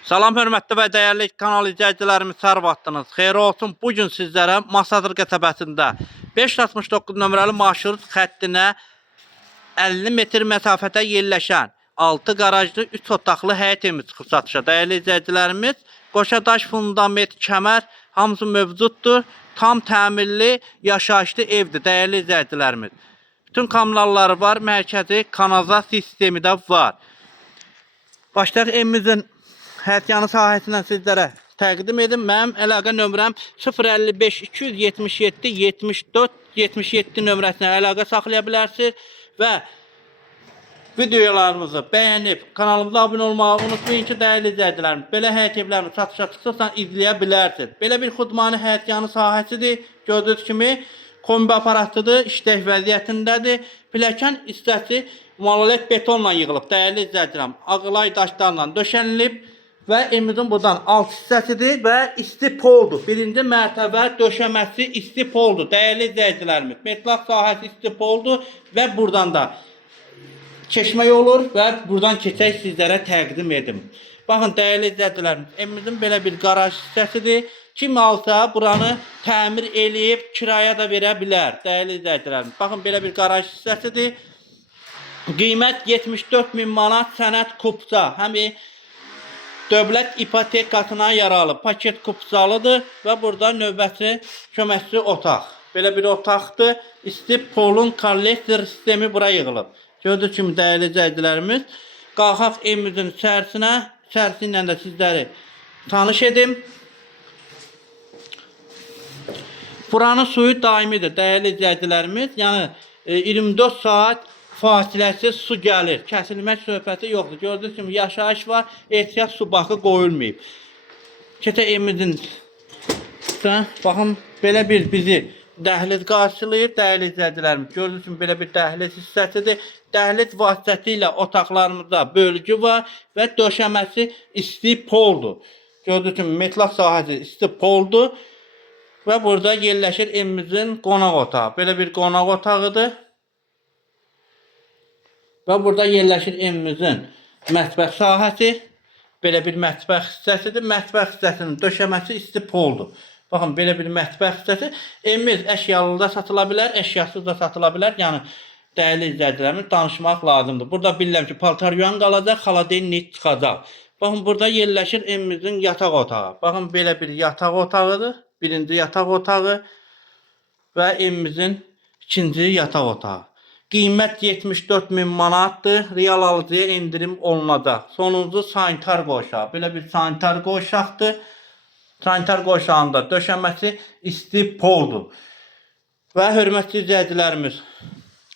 Salam hörmətli və dəyərli kanal izləyicilərimiz, hər vaxtınız xeyir olsun. Bugün sizlərə Masadır qəsəbəsində 569 nömrəli marşrut xəttinə 50 metr məsafədə yerləşən 6 qarajlı 3 otaqlı həyət evimiz çıxıb satışa. Dəyərli izləyicilərimiz, qoşadaş, fundament, kəmər hamısı mövcuddur. Tam təmirli, yaşayışlı evdir dəyərli izləyicilərimiz. Bütün kommunalları var, mərkəzi kanalizasiya sistemi də var. Başlayaq evimizin həyətyanı sahəsindən sizlərə təqdim edim. Mənim əlaqə nömrəm 055 277 74 77 nömrəsinə əlaqə saxlaya bilərsiniz və videolarımızı bəyənib kanalımıza abunə olmağı unutmayın ki, dəyərli izləyicilərimiz, belə həyət evlərimiz satışa çıxırsa izləyə bilərsiniz. Belə bir xudmani həyətyanı sahəsidir. Gördüyünüz kimi kombi aparatıdır, işlək vəziyyətindədir. Pilləkən hissəsi monolit betonla yığılıb, dəyərli izləyicilərim. Ağılay daşlarla döşənilib və evimizin buradan alt hissəsidir və isti poldur. Birinci mərtəbə döşəməsi isti poldur, dəyərli izləyicilərimiz. Metlaq sahəsi isti poldur və buradan da keçmək olur və buradan keçək sizlərə təqdim edim. Baxın, dəyərli izləyicilərimiz, evimizin belə bir qaraj hissəsidir. Kim alsa buranı təmir eləyib kiraya da verə bilər, dəyərli izləyicilərimiz. Baxın, belə bir qaraj hissəsidir. Qiymət 74.000 manat sənəd kupça, həmi dövlət ipotekasına yaralı paket kupçalıdır və burada növbəti köməkçi otaq. Belə bir otaqdır. İsti polun kollektor sistemi bura yığılıb. Gördüyünüz kimi dəyərli izləyicilərimiz, qalxaq evimizin içərisi ilə də sizləri tanış edim. Buranın suyu daimidir dəyərli izləyicilərimiz. Yəni 24 saat fasiləsiz su gəlir. Kəsilmək söhbəti yoxdur. Gördüyünüz kimi yaşayış var. Ehtiyat su bakı qoyulmayıb. Keçə evimizin baxın, belə bir bizi dəhliz qarşılayır dəyərli izləyicilərimiz. Gördüyünüz kimi belə bir dəhliz hissəsidir. Dəhliz vasitəsilə otaqlarımızda bölgü var və döşəməsi isti poldur. Gördüyünüz kimi metlaq sahəsi isti poldur və burada yerləşir evimizin qonaq otağı. Belə bir qonaq otağıdır. Və burada yerləşir evimizin mətbəx sahəsi. Belə bir mətbəx hissəsidir. Mətbəx hissəsinin döşəməsi isti poldur. Baxın, belə bir mətbəx hissəsi. Evimiz əşyalı da satıla bilər, əşyasız da satıla bilər. Yəni, dəyərli izləyicilərimiz, danışmaq lazımdır. Burada bilirəm ki, paltar yuyan qalacaq, xaladelnik çıxacaq. Baxın, burada yerləşir evimizin yataq otağı. Baxın, belə bir yataq otağıdır. Birinci yataq otağı və evimizin ikinci yataq otağı. Qiymət 74.000 manatdır. Real alıcıya indirim olunacaq. Sonuncu sanitar qoşağı. Belə bir sanitar qoşaqdır. Sanitar qoşağında döşəməsi isti poldur. Və hörmətli izləyicilərimiz,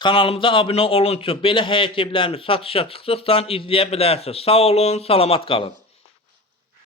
kanalımıza abunə olun ki, belə həyət evlərimiz satışa çıxdıqdan izləyə bilərsiniz. Sağ olun, salamat qalın.